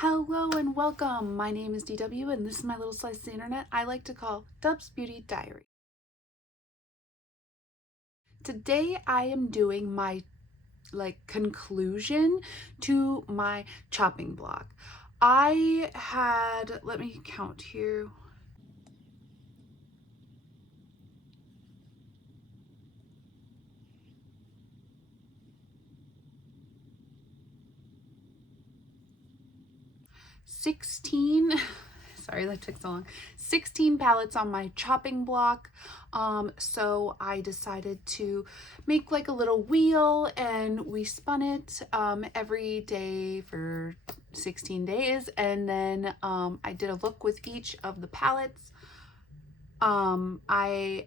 Hello and welcome. My name is DW and this is my little slice of the internet I like to call Dub's Beauty Diary. Today I am doing my conclusion to my chopping block. I had, let me count here. Sorry that took so long. 16 palettes on my chopping block. So I decided to make like a little wheel and we spun it every day for 16 days. And then I did a look with each of the palettes. I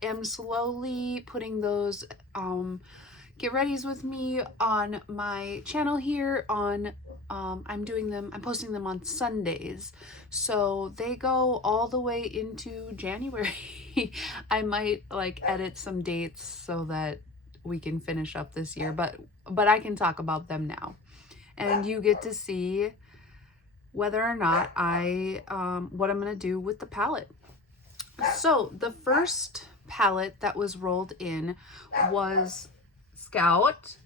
am slowly putting those get readies with me on my channel here on I'm posting them on Sundays, so they go all the way into January. I might like edit some dates so that we can finish up this year, but I can talk about them now and you get to see whether or not I what I'm gonna do with the palette. So the first palette that was rolled in was Scout.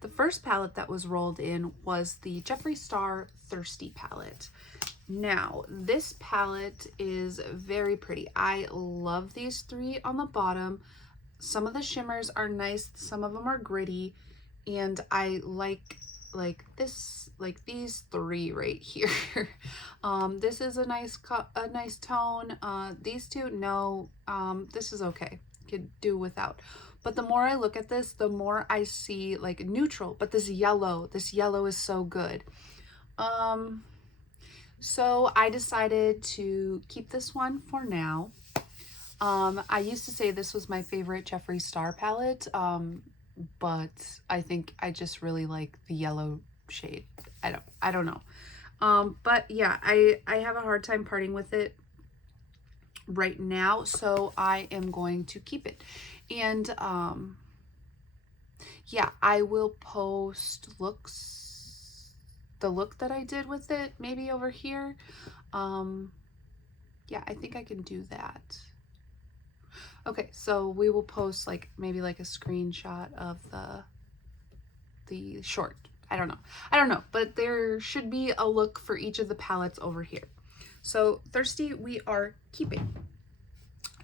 The first palette that was rolled in was the Jeffree Star Thirsty palette. Now, this palette is very pretty. I love these three on the bottom. Some of the shimmers are nice, some of them are gritty, and I like these three right here. This is a nice tone. These two, no, this is okay, could do without. But the more I look at this, the more I see like neutral, but this yellow is so good. So I decided to keep this one for now. I used to say this was my favorite Jeffree Star palette, but I think I just really like the yellow shade. I don't know. But yeah, I have a hard time parting with it right now, so I am going to keep it. And yeah, I will post the look that I did with it maybe over here. Yeah, I think I can do that. Okay, so we will post like maybe like a screenshot of the short. I don't know, but there should be a look for each of the palettes over here. So Thirsty we are keeping.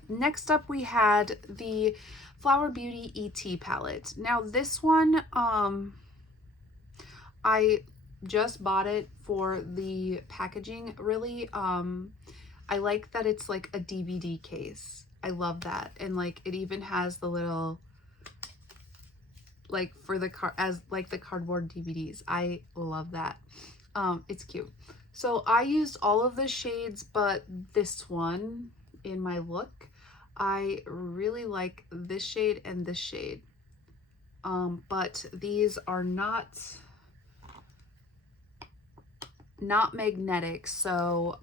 Next up we had the Flower Beauty ET palette. Now this one, I just bought it for the packaging, really. I like that it's like a DVD case. I love that. And like it even has the little like for the the cardboard DVDs. I love that. It's cute. So I used all of the shades but this one in my look. I really like this shade and this shade. But these are not magnetic, so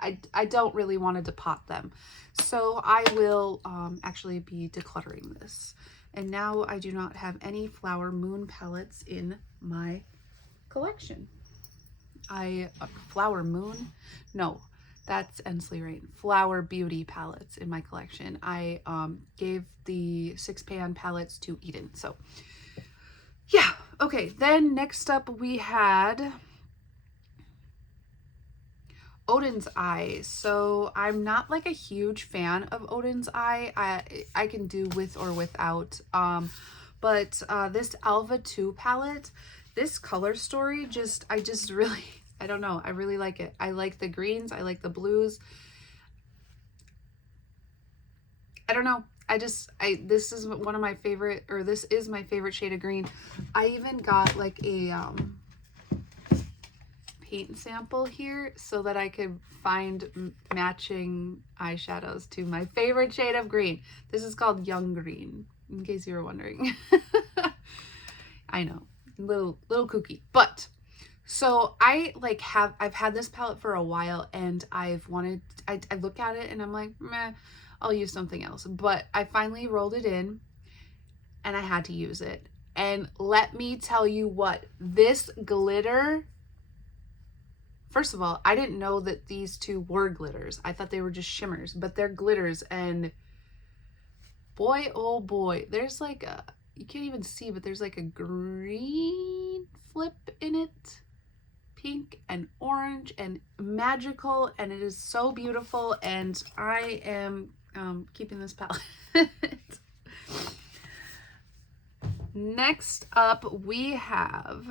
I don't really want to depot them. So I will actually be decluttering this. And now I do not have any Flower Moon palettes in my collection. Flower Moon? No, that's Ensley Rain. Flower Beauty palettes in my collection. I gave the 6-pan palettes to Eden. So yeah, okay. Then next up we had Odin's Eye. So I'm not like a huge fan of Odin's Eye. I can do with or without. But this Alva 2 palette, this color story, I just really, I don't know, I really like it. I like the greens, I like the blues. I don't know. This is one of my favorite, or this is my favorite shade of green. I even got like a paint sample here so that I could find matching eyeshadows to my favorite shade of green. This is called Young Green, in case you were wondering. I know, little kooky, but so I've had this palette for a while and I look at it and I'm like, meh, I'll use something else. But I finally rolled it in and I had to use it. And let me tell you what, this glitter, first of all, I didn't know that these two were glitters. I thought they were just shimmers, but they're glitters. And boy, oh boy, there's like a, you can't even see, but there's like a green flip in it. Pink and orange and magical, and it is so beautiful, and I am keeping this palette. Next up we have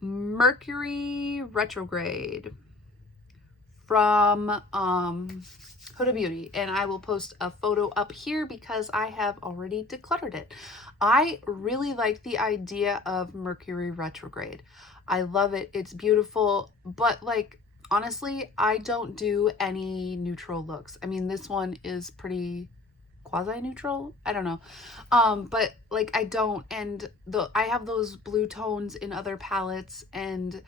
Mercury Retrograde from Huda Beauty, and I will post a photo up here because I have already decluttered it. I really like the idea of Mercury Retrograde. I love it. It's beautiful, but like honestly, I don't do any neutral looks. I mean, this one is pretty quasi-neutral. I don't know. But like I don't, and I have those blue tones in other palettes, and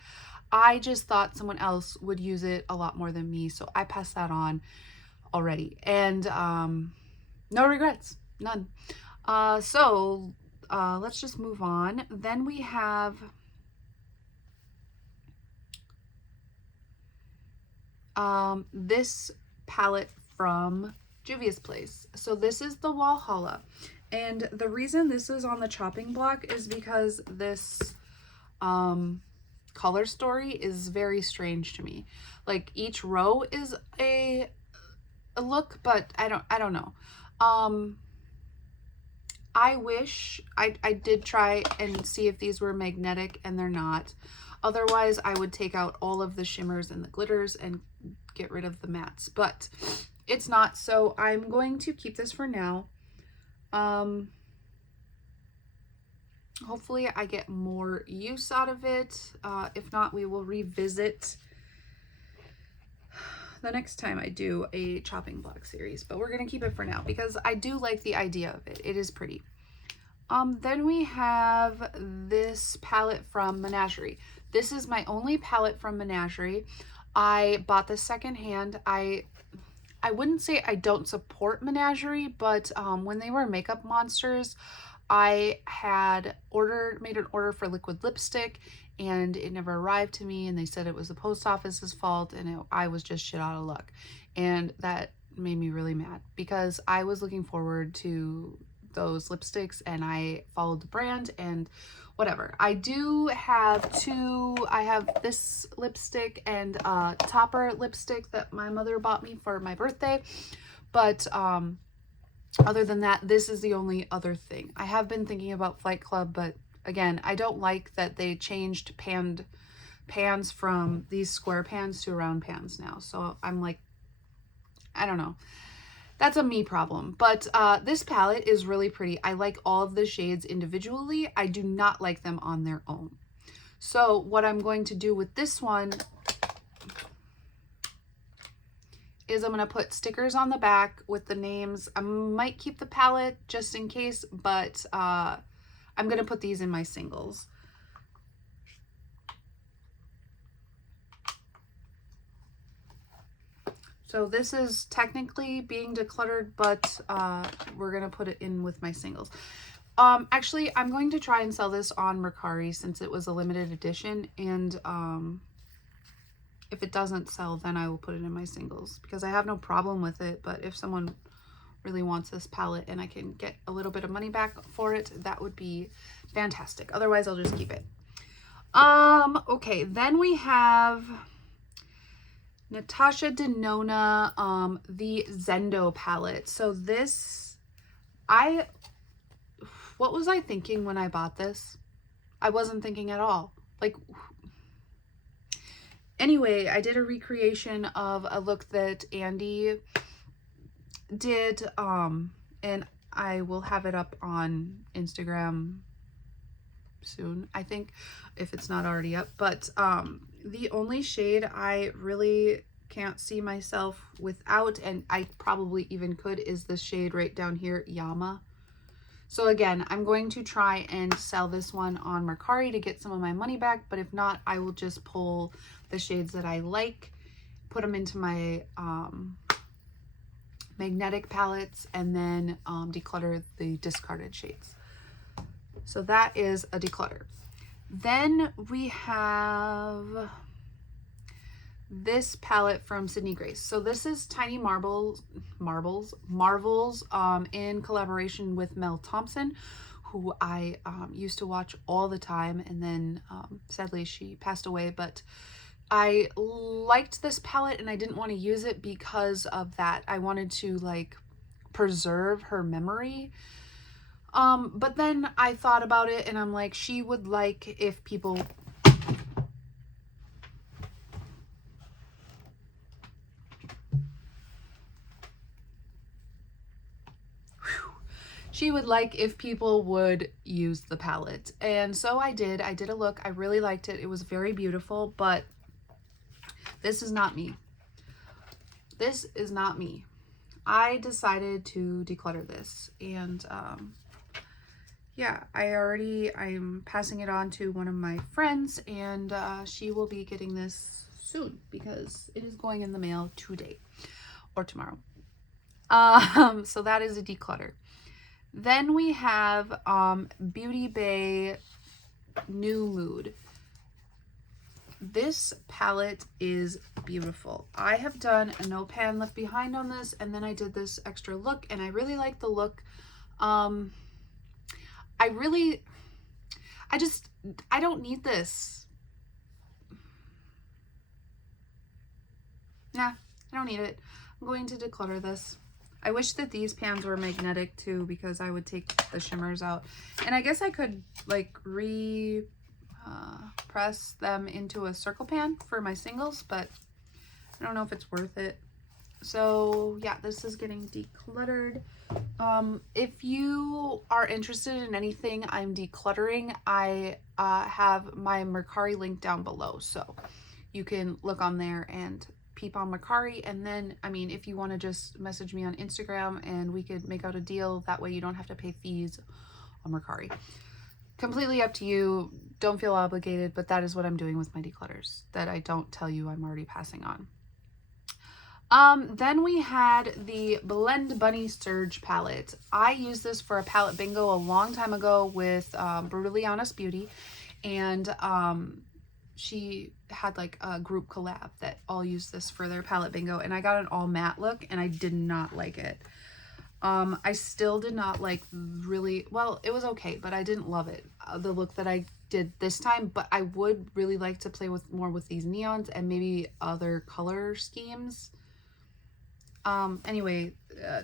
I just thought someone else would use it a lot more than me, so I passed that on already, and no regrets, none. So let's just move on. Then we have this palette from Juvia's Place. So this is the Walhalla, and the reason this is on the chopping block is because this color story is very strange to me. Like each row is a look, but I don't know. I wish I did try and see if these were magnetic, and they're not. Otherwise, I would take out all of the shimmers and the glitters and get rid of the mattes, but it's not, so I'm going to keep this for now. Hopefully I get more use out of it. If not, we will revisit the next time I do a chopping block series, but we're going to keep it for now because I do like the idea of it. It is pretty. Then we have this palette from Menagerie. This is my only palette from Menagerie. I bought this secondhand. I wouldn't say I don't support Menagerie, but when they were makeup monsters, I had made an order for liquid lipstick, and it never arrived to me, and they said it was the post office's fault, and I was just shit out of luck. And that made me really mad because I was looking forward to those lipsticks, and I followed the brand and whatever. I do have I have this lipstick and topper lipstick that my mother bought me for my birthday, but other than that, this is the only other thing. I have been thinking about Flight Club, but again, I don't like that they changed pans from these square pans to round pans now. So I'm like, I don't know. That's a me problem. But this palette is really pretty. I like all of the shades individually. I do not like them on their own. So what I'm going to do with this one is I'm going to put stickers on the back with the names. I might keep the palette just in case, but I'm going to put these in my singles. So this is technically being decluttered, but we're going to put it in with my singles. Actually, I'm going to try and sell this on Mercari since it was a limited edition, and if it doesn't sell, then I will put it in my singles because I have no problem with it. But if someone really wants this palette and I can get a little bit of money back for it, that would be fantastic. Otherwise, I'll just keep it. Okay, then we have Natasha Denona, the Zendo palette. So this, what was I thinking when I bought this? I wasn't thinking at all. Like, anyway, I did a recreation of a look that Andy did, and I will have it up on Instagram soon, I think, if it's not already up. But the only shade I really can't see myself without, and I probably even could, is this shade right down here, Yama. So again, I'm going to try and sell this one on Mercari to get some of my money back, but if not, I will just pull the shades that I like, put them into my magnetic palettes, and then declutter the discarded shades. So that is a declutter. Then we have this palette from Sydney Grace. So this is Tiny Marvels in collaboration with Mel Thompson, who I used to watch all the time, and then sadly she passed away. But I liked this palette and I didn't want to use it because of that. I wanted to like preserve her memory. But then I thought about it and I'm like, she would like if people would use the palette. And so I did a look. I really liked it. It was very beautiful, but this is not me. This is not me. I decided to declutter this, and yeah, I'm passing it on to one of my friends, and she will be getting this soon because it is going in the mail today or tomorrow. So that is a declutter. Then we have Beauty Bay New Mood. This palette is beautiful. I have done a no pan left behind on this, and then I did this extra look, and I really like the look. I don't need this. Nah, I don't need it. I'm going to declutter this. I wish that these pans were magnetic too, because I would take the shimmers out. And I guess I could like press them into a circle pan for my singles, but I don't know if it's worth it. So yeah, this is getting decluttered. If you are interested in anything I'm decluttering, I have my Mercari link down below, so you can look on there and peep on Mercari. And then, I mean, if you want to just message me on Instagram and we could make out a deal, that way you don't have to pay fees on Mercari. Completely up to you. Don't feel obligated, but that is what I'm doing with my declutters that I don't tell you I'm already passing on. Then we had the Blend Bunny Surge palette. I used this for a palette bingo a long time ago with Brutally Honest Beauty, and she had like a group collab that all used this for their palette bingo, and I got an all matte look and I did not like it. I still did not like really, well, it was okay, but I didn't love it, the look that I did this time. But I would really like to play with more with these neons and maybe other color schemes. Anyway,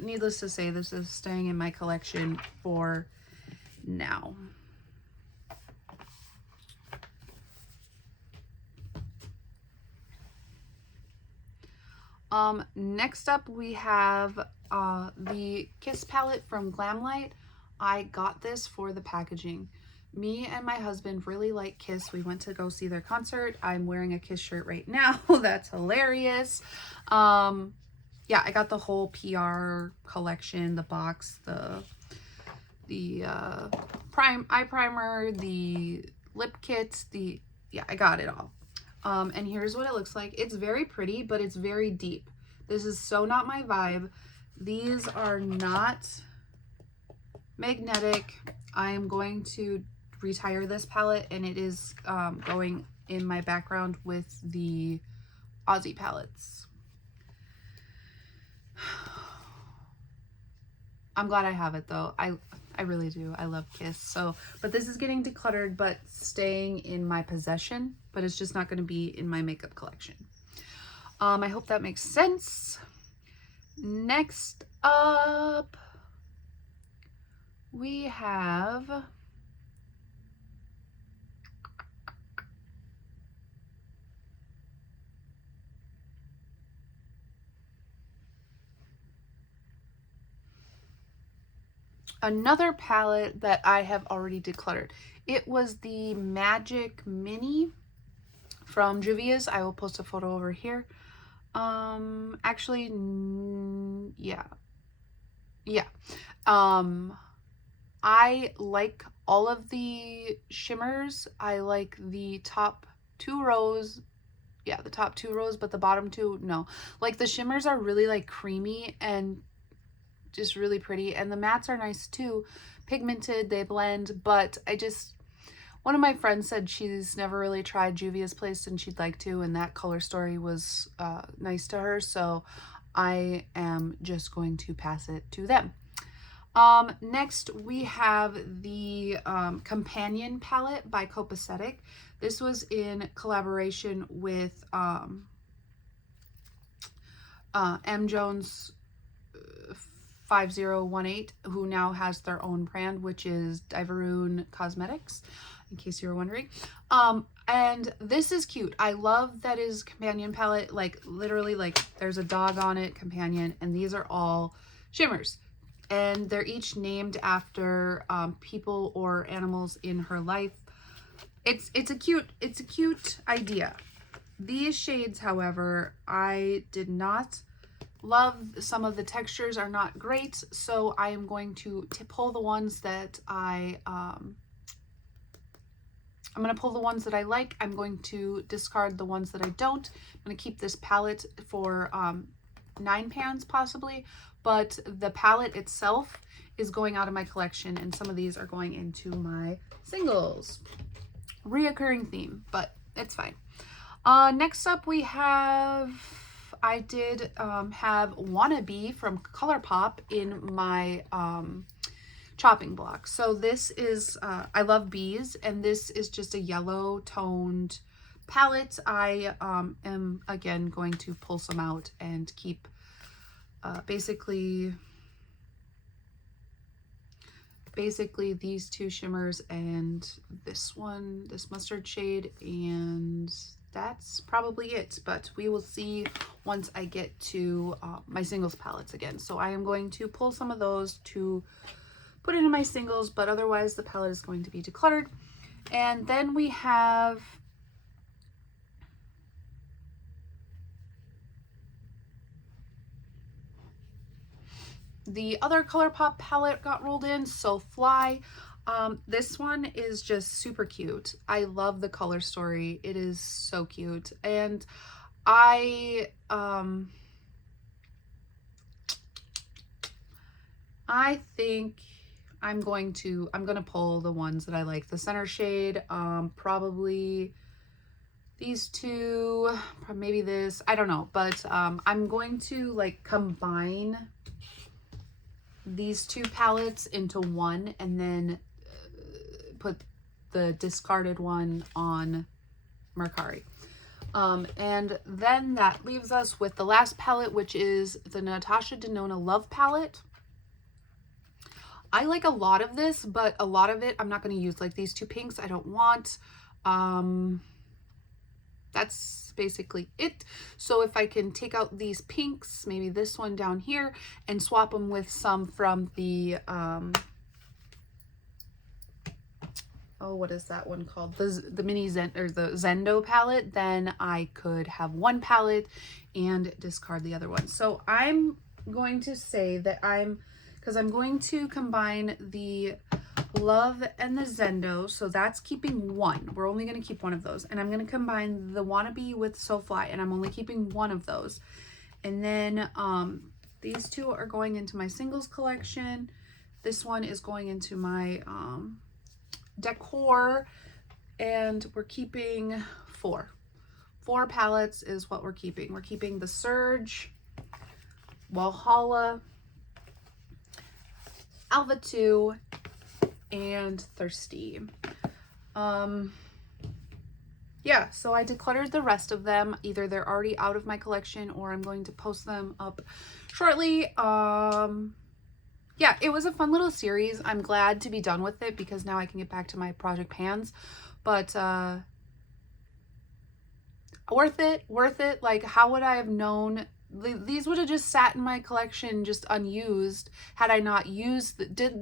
needless to say, this is staying in my collection for now. Next up we have the Kiss palette from Glamlight. I got this for the packaging. Me and my husband really like Kiss. We went to go see their concert. I'm wearing a Kiss shirt right now. That's hilarious. Yeah, I got the whole PR collection, the box, the eye primer, the lip kits, yeah, I got it all. And here's what it looks like. It's very pretty, but it's very deep. This is so not my vibe. These are not magnetic. I am going to retire this palette, and it is going in my background with the Aussie palettes. I'm glad I have it though. I really do. I love Kiss. So, but this is getting decluttered, but staying in my possession, but it's just not going to be in my makeup collection. I hope that makes sense. Next up, we have another palette that I have already decluttered. It was the Magic Mini from Juvias. I will post a photo over here. Actually, yeah. I like all of the shimmers. I like the top 2 rows. Yeah, the top 2 rows, but the bottom 2, no. Like the shimmers are really like creamy and just really pretty. And the mattes are nice too, pigmented, they blend, but one of my friends said she's never really tried Juvias Place and she'd like to, and that color story was nice to her, so I am just going to pass it to them. Next we have the Companion palette by Copacetic. This was in collaboration with M. Jones 5018, who now has their own brand, which is Shroud Cosmetics, in case you were wondering. And this is cute. I love that his Companion palette, like literally like there's a dog on it, Companion, and these are all shimmers. And they're each named after people or animals in her life. It's a cute idea. These shades, however, I did not love. Some of the textures are not great, so I am going to pull the ones that I'm going to pull the ones that I like. I'm going to discard the ones that I don't. I'm going to keep this palette for 9 pans possibly, but the palette itself is going out of my collection, and some of these are going into my singles. Reoccurring theme, but it's fine. Next up we have, I did have Wannabe from ColourPop in my chopping block. So this is, I love bees, and this is just a yellow toned palette. I am again going to pull some out and keep basically these two shimmers and this one, this mustard shade, and that's probably it. But we will see once I get to my singles palettes again. So I am going to pull some of those to put into my singles, but otherwise the palette is going to be decluttered. And then we have the other ColourPop palette got rolled in, So Fly. This one is just super cute. I love the color story. It is so cute. And I think I'm gonna pull the ones that I like. The center shade, probably these two, maybe this, I don't know, but I'm going to like combine these two palettes into one and then put the discarded one on Mercari. And then that leaves us with the last palette, which is the Natasha Denona Love palette. I like a lot of this, but a lot of it I'm not going to use. Like these two pinks I don't want. That's basically it. So if I can take out these pinks, maybe this one down here, and swap them with some from the oh, what is that one called? The mini Zen, or the Zendo palette, then I could have one palette and discard the other one. So I'm going to say that because I'm going to combine the Love and the Zendo, so that's keeping one. We're only going to keep one of those. And I'm going to combine the Wannabe with So Fly, and I'm only keeping one of those. And then these two are going into my singles collection. This one is going into my decor, and we're keeping four palettes is what we're keeping. We're keeping the Surge, Walhalla, Alva 2, and Thirsty. Yeah, so I decluttered the rest of them. Either they're already out of my collection or I'm going to post them up shortly. Yeah, it was a fun little series. I'm glad to be done with it because now I can get back to my project pans. But worth it. Like, how would I have known? These would have just sat in my collection just unused had I not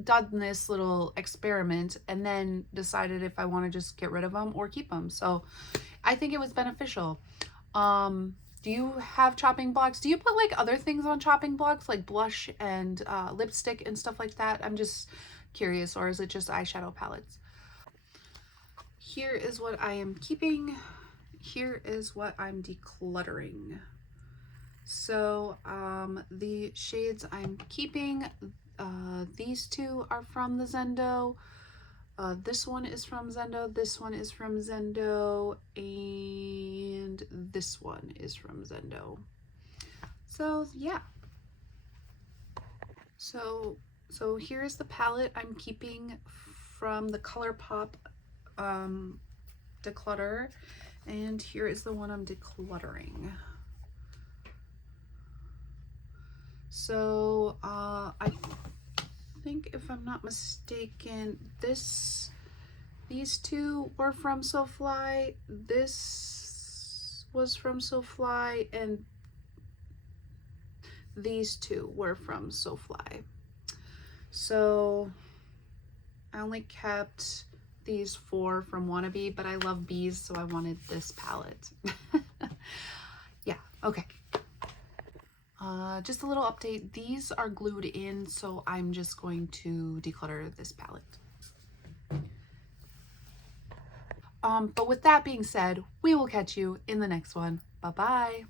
done this little experiment and then decided if I want to just get rid of them or keep them. So I think it was beneficial. Do you have chopping blocks? Do you put like other things on chopping blocks like blush and lipstick and stuff like that? I'm just curious. Or is it just eyeshadow palettes? Here is what I am keeping. Here is what I'm decluttering. So the shades I'm keeping, these two are from the Zendo. This one is from Zendo, this one is from Zendo, and this one is from Zendo. So yeah. So here's the palette I'm keeping from the ColourPop declutter, and here is the one I'm decluttering. So I think, if I'm not mistaken, these two were from So Fly, this was from So Fly, and these two were from So Fly. So I only kept these 4 from Wannabe, but I love bees, so I wanted this palette. Yeah, okay. Just a little update. These are glued in, so I'm just going to declutter this palette. But with that being said, we will catch you in the next one. Bye-bye.